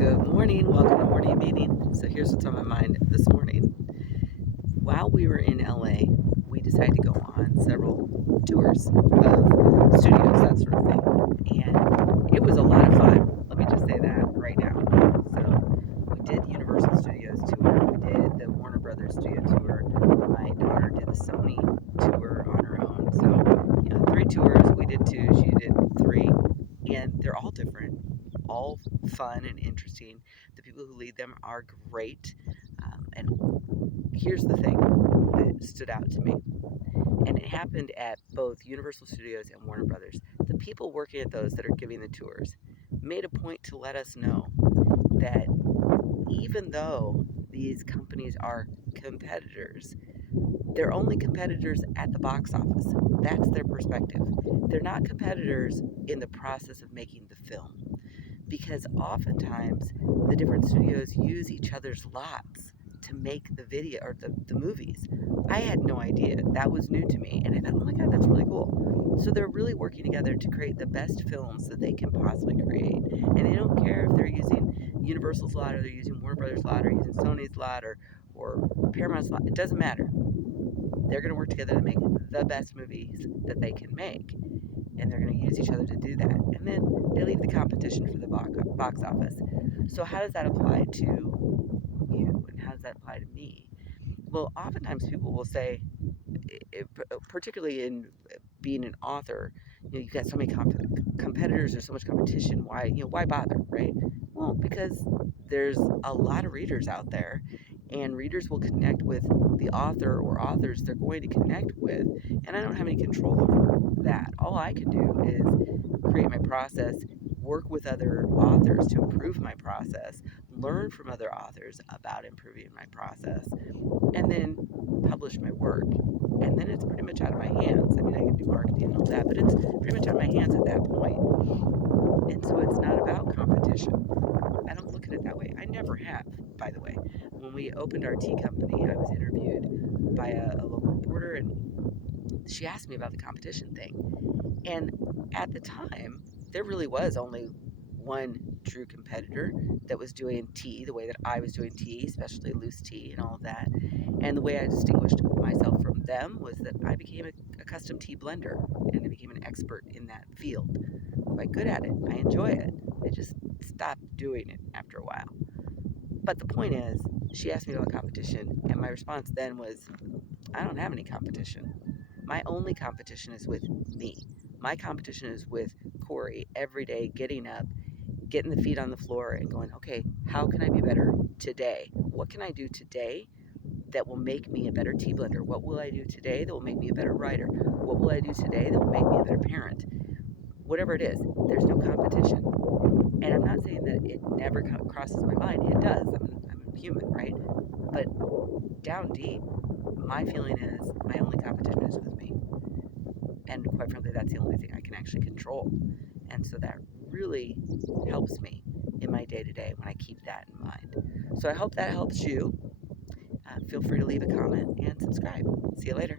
Good morning. Welcome to morning meeting. So here's what's on my mind this morning. While we were in LA, we decided to go on several tours of studios, that sort of thing. And it was a lot of fun. Let me just say that right now. So we did Universal Studios tour. We did the Warner Brothers studio tour. My daughter did the Sony tour on her own. So, 3 tours. We did 2. She did 3. And they're all different, all fun and interesting. The people who lead them are great. And here's the thing that stood out to me, and it happened at both Universal Studios and Warner Brothers. The people working at those that are giving the tours made a point to let us know that even though these companies are competitors, they're only competitors at the box office. That's their perspective. They're not competitors in the process of making the film, because oftentimes the different studios use each other's lots to make the video or the movies. I had no idea. That was new to me, and I thought, oh my God, that's really cool. So they're really working together to create the best films that they can possibly create, and they don't care if they're using Universal's lot or they're using Warner Brothers' lot or using Sony's lot or Paramount's lot. It doesn't matter. They're going to work together to make the best movies that they can make, and they're going to use each other to do that. And then they leave the competition for the box office. So how does that apply to you, and how does that apply to me? Well, oftentimes people will say, particularly in being an author, you've got so many competitors, there's so much competition. Why bother, right? Well, because there's a lot of readers out there, and readers will connect with the author or authors they're going to connect with, and I don't have any control over that. All I can do is create my process, work with other authors to improve my process, learn from other authors about improving my process, and then publish my work. And then it's pretty much out of my hands. I mean, I can do marketing and all that, but it's pretty much out of my hands at that point. And so it's not about competition. I don't look at it that way. I never have, by the way. When we opened our tea company, I was interviewed by a local reporter, and she asked me about the competition thing. And at the time, there really was only one true competitor that was doing tea the way that I was doing tea, especially loose tea and all of that. And the way I distinguished myself from them was that I became a custom tea blender, and I became an expert in that field. I'm quite good at it. I enjoy it. I just stopped doing it after a while. But the point is, she asked me about competition, and my response then was, I don't have any competition. My only competition is with me. My competition is with Kori every day, getting up, getting the feet on the floor and going, okay, how can I be better today? What can I do today that will make me a better tea blender? What will I do today that will make me a better writer? What will I do today that will make me a better parent? Whatever it is, there's no competition. And I'm not saying that it never crosses my mind. It does. I'm a human, right? But down deep, my feeling is my only competition is with me. And quite frankly, that's the only thing I can actually control. And so that really helps me in my day-to-day when I keep that in mind. So I hope that helps you. Feel free to leave a comment and subscribe. See you later.